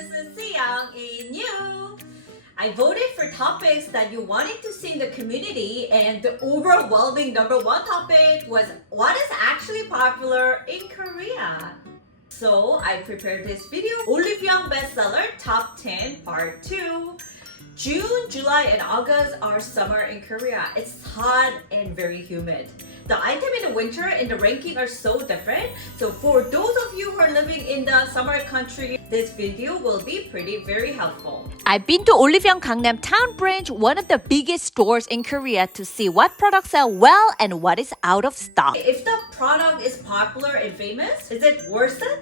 this is cyounginyou. I voted for topics that you wanted to see in the community, and the overwhelming number one topic was what is actually popular in Korea. So I prepared this video, OliveYoung bestseller top 10 part 2. June, July, and August are summer in Korea. It's hot and very humid. The item in the winter and the ranking are so different. So for those of you who are living in the summer country, this video will be very helpful. I've been to OliveYoung Gangnam Town branch, one of the biggest stores in Korea, to see what products sell well and what is out of stock. If the product is popular and famous, is it worth it?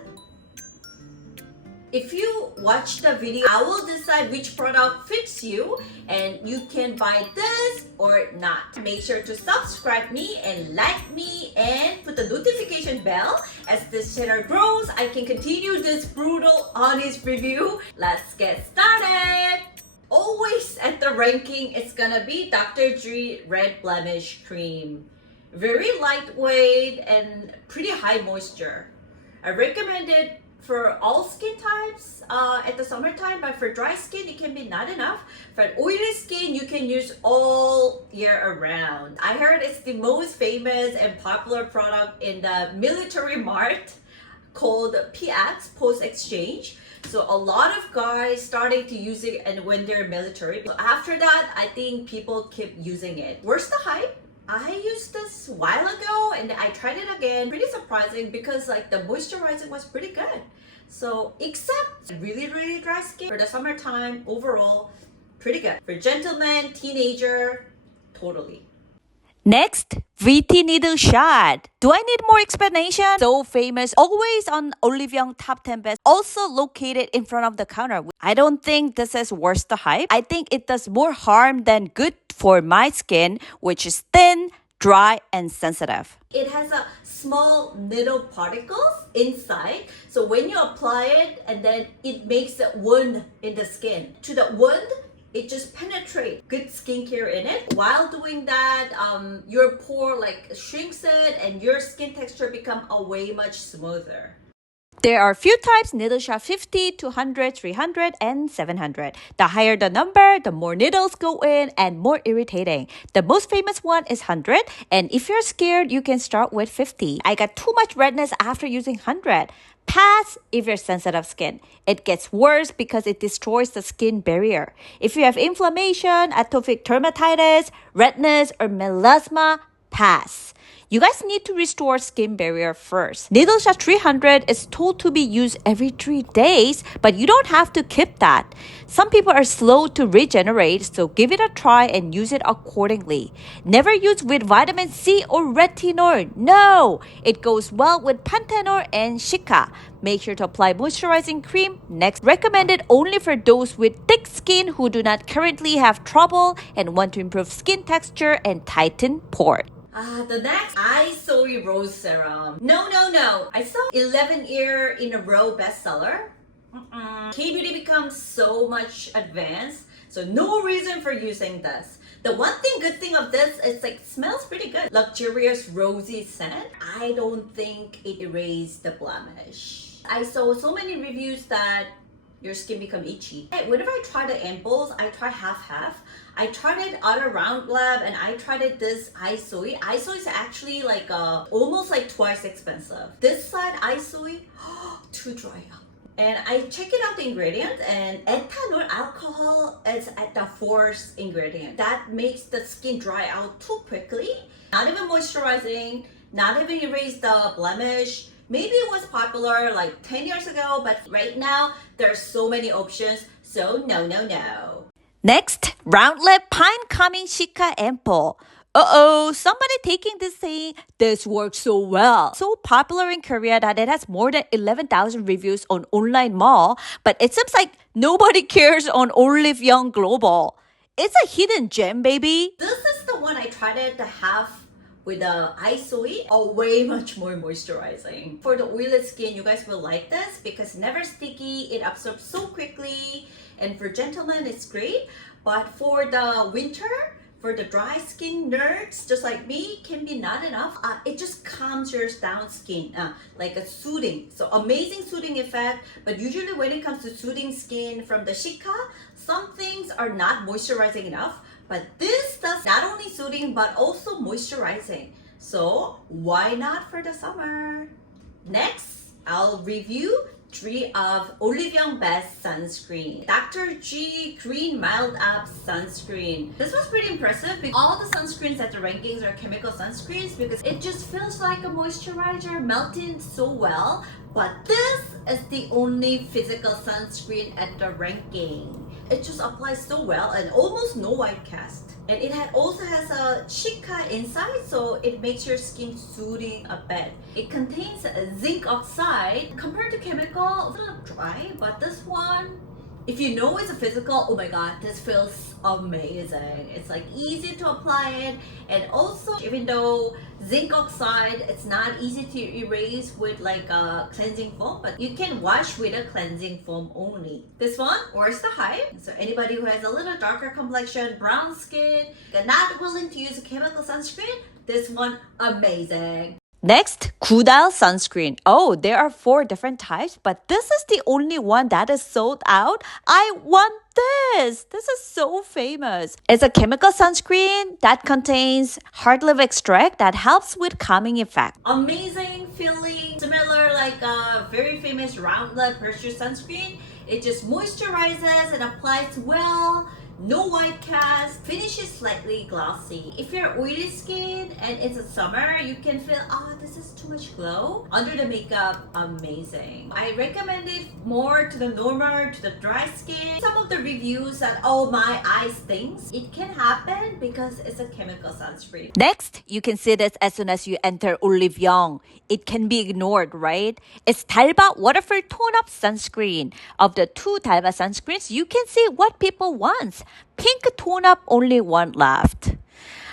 If you watch the video, I will decide which product fits you and you can buy this or not. Make sure to subscribe me and like me and put the notification bell. As this channel grows, I can continue this brutal, honest review. Let's get started! Always at the ranking, it's gonna be Dr. Dre Red Blemish Cream. Very lightweight and pretty high moisture. I recommend it for all skin types at the summertime, but for dry skin, it can be not enough. For oily skin, you can use all year around. I heard it's the most famous and popular product in the military mart called PX, Post Exchange. So a lot of guys starting to use it and when they're military. So after that, I think people keep using it. Where's the hype? I used this a while ago and I tried it again. Pretty surprising because like the moisturizing was pretty good. So except really dry skin, for the summertime, overall, pretty good. For gentlemen, teenager, totally. Next, VT Needle Shot. Do I need more explanation? So famous, always on OliveYoung top 10 best, also located in front of the counter. I don't think this is worth the hype. I think it does more harm than good for my skin, which is thin, dry, and sensitive. It has a small little particles inside. So when you apply it, and then it makes a wound in the skin. To the wound, it just penetrates good skincare in it. While doing that, your pore like shrinks it and your skin texture become a way much smoother. There are few types, needle shot 50, 200, 300, and 700. The higher the number, the more needles go in and more irritating. The most famous one is 100, and if you're scared, you can start with 50. I got too much redness after using 100. Pass if you're sensitive skin. It gets worse because it destroys the skin barrier. If you have inflammation, atopic dermatitis, redness, or melasma, pass. You guys need to restore skin barrier first. Needle shot 300 is told to be used every 3 days, but you don't have to keep that. Some people are slow to regenerate, so give it a try and use it accordingly. Never use with vitamin C or retinol. No! It goes well with panthenol and shika. Make sure to apply moisturizing cream next. Recommended only for those with thick skin who do not currently have trouble and want to improve skin texture and tighten pores. The next, I Soy Rose Serum. No. I saw 11 year in a row bestseller. K-beauty becomes so much advanced, so no reason for using this. The good thing of this is like smells pretty good. Luxurious rosy scent. I don't think it erased the blemish. I saw so many reviews that your skin become itchy. Whenever I try the ampoules, I try half. I tried it other round lab and I tried it this iSoy. iSoy is actually like almost like twice expensive. This side iSoy, too dry out. And I checked it out the ingredients and ethanol alcohol is at the fourth ingredient. That makes the skin dry out too quickly. Not even moisturizing, not even erase the blemish. Maybe it was popular like 10 years ago, but right now there's so many options, so no. Next, round lip pine calming shika ampoule. Somebody taking this saying, this works so well. So popular in Korea that it has more than 11,000 reviews on online mall, but it seems like nobody cares on OliveYoung Global. It's a hidden gem, baby. This is the one I tried it to have with the iSoy, way much more moisturizing. For the oily skin, you guys will like this because never sticky, it absorbs so quickly, and for gentlemen, it's great. But for the winter, for the dry skin nerds, just like me, can be not enough. It just calms your down skin, like a soothing. So amazing soothing effect. But usually when it comes to soothing skin from the Shika, some things are not moisturizing enough. But this does not only soothing but also moisturizing. So why not for the summer? Next, I'll review 3 of OliveYoung Best Sunscreen. Dr. G Green Mild Up Sunscreen. This was pretty impressive because all the sunscreens at the rankings are chemical sunscreens because it just feels like a moisturizer, melting so well. But this is the only physical sunscreen at the ranking. It just applies so well and almost no white cast. And it also has a Shika inside, so it makes your skin soothing a bit. It contains zinc oxide. Compared to chemical, a little dry, but this one, if you know it's a physical, oh my god, this feels amazing. It's like easy to apply it, and also even though zinc oxide, it's not easy to erase with like a cleansing foam, but you can wash with a cleansing foam only. This one, worth the hype. So anybody who has a little darker complexion, brown skin, not willing to use a chemical sunscreen, this one amazing. Next, Kudal sunscreen. Oh, there are 4 different types, but this is the only one that is sold out. I want this. This is so famous. It's a chemical sunscreen that contains hard live extract that helps with calming effect. Amazing feeling, similar like a very famous round lip pressure sunscreen. It just moisturizes and applies well. No white cast, finish is slightly glossy. If you're oily skin and it's a summer, you can feel, this is too much glow. Under the makeup, amazing. I recommend it more to the normal, to the dry skin. Some of the reviews that, oh, my eyes stings. It can happen because it's a chemical sunscreen. Next, you can see this as soon as you enter OliveYoung. It can be ignored, right? It's Dalba Waterful Tone-Up Sunscreen. Of the 2 Dalba sunscreens, you can see what people want. Pink tone-up, only one left.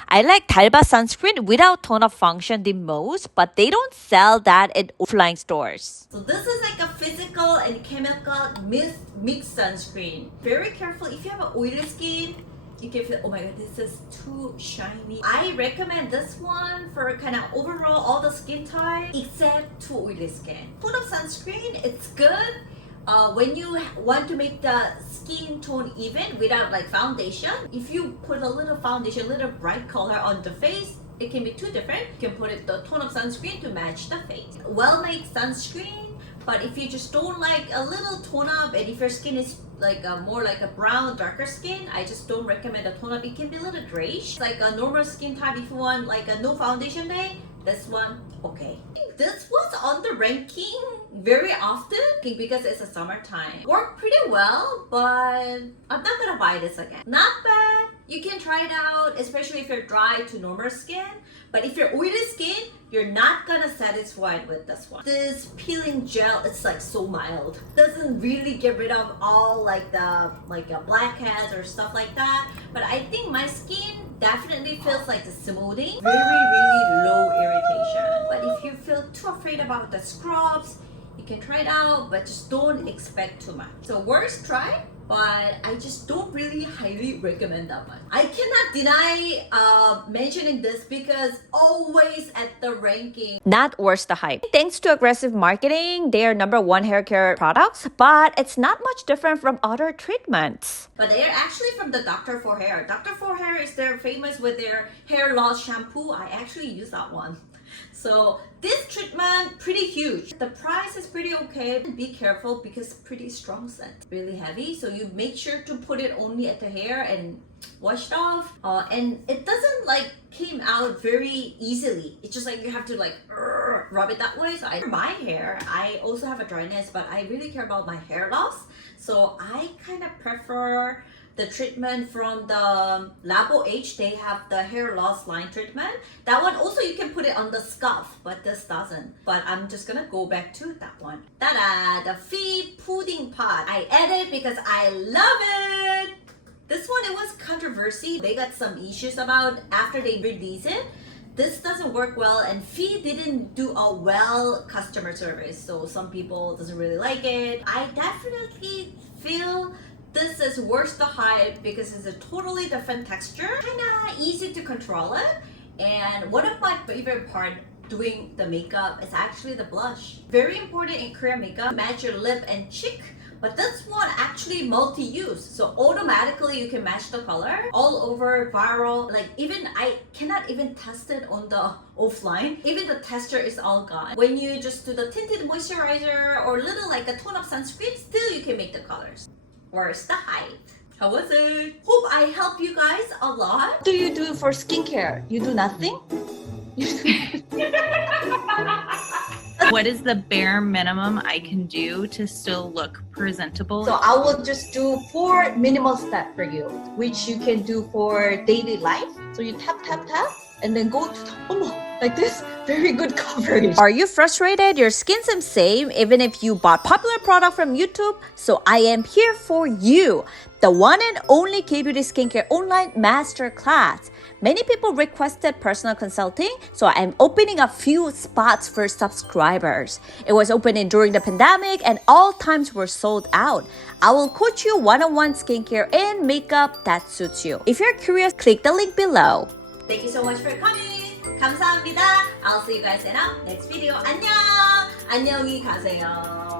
I like Dalba sunscreen without tone-up function the most, but they don't sell that in offline stores. So this is like a physical and chemical mixed sunscreen. Very careful. If you have an oily skin, you can feel, oh my god, this is too shiny. I recommend this one for kind of overall all the skin type except too oily skin. Tone-up sunscreen, it's good. When you want to make the skin tone even without like foundation, if you put a little foundation, a little bright color on the face, it can be too different. You can put it the tone of sunscreen to match the face. Well-made sunscreen, but if you just don't like a little tone up, and if your skin is like more like a brown, darker skin, I just don't recommend a tone up. It can be a little grayish. It's like a normal skin type if you want like a no foundation day. This one, okay. This was on the ranking very often because it's a summertime. Worked pretty well, but I'm not gonna buy this again. Not bad. You can try it out, especially if you're dry to normal skin. But if you're oily skin, you're not gonna satisfied with this one. This peeling gel, it's like so mild. Doesn't really get rid of all like the blackheads or stuff like that. But I think my skin definitely feels like the smoothing. Really low irritation. But if you feel too afraid about the scrubs, you can try it out, but just don't expect too much. So worst try, but I just don't really highly recommend that one. I cannot deny mentioning this because always at the ranking. Not worth the hype. Thanks to aggressive marketing, they are #1 hair care products, but it's not much different from other treatments. But they are actually from the Dr. For Hair. Dr. For Hair is they're famous with their hair loss shampoo. I actually use that one. So this treatment, pretty huge. The price is pretty okay. Be careful because pretty strong scent. Really heavy. So you make sure to put it only at the hair and wash it off. And it doesn't like came out very easily. It's just like you have to like rub it that way. So for my hair, I also have a dryness, but I really care about my hair loss. So I kind of prefer the treatment from the Labo H. They have the hair loss line treatment. That one also you can put it on the scalp, but this doesn't. But I'm just gonna go back to that one. Ta-da! The Fwee pudding pot. I added because I love it. This one, it was controversy. They got some issues about after they released it. This doesn't work well, and Fwee didn't do a well customer service. So some people doesn't really like it. I definitely feel This is worth the hype because it's a totally different texture. Kinda easy to control it. And one of my favorite part doing the makeup is actually the blush. Very important in Korean makeup. Match your lip and cheek. But this one actually multi-use. So automatically you can match the color all over viral. Like even I cannot even test it on the offline. Even the texture is all gone. When you just do the tinted moisturizer or little like a tone of sunscreen, still you can make the colors. Where's the hype? How was it? Hope I help you guys a lot. What do you do for skincare? You do nothing? What is the bare minimum I can do to still look presentable? So I will just do 4 minimal steps for you, which you can do for daily life. So you tap, tap, tap, and then go to the, like this. Very good coverage. Are you frustrated? Your skin seems same even if you bought popular product from YouTube? So I am here for you. The one and only K-Beauty Skincare online masterclass. Many people requested personal consulting, so I'm opening a few spots for subscribers. It was opening during the pandemic and all times were sold out. I will coach you one-on-one skincare and makeup that suits you. If you're curious, click the link below. Thank you so much for coming. 감사합니다. I'll see you guys in our next video. 안녕. 안녕히 가세요.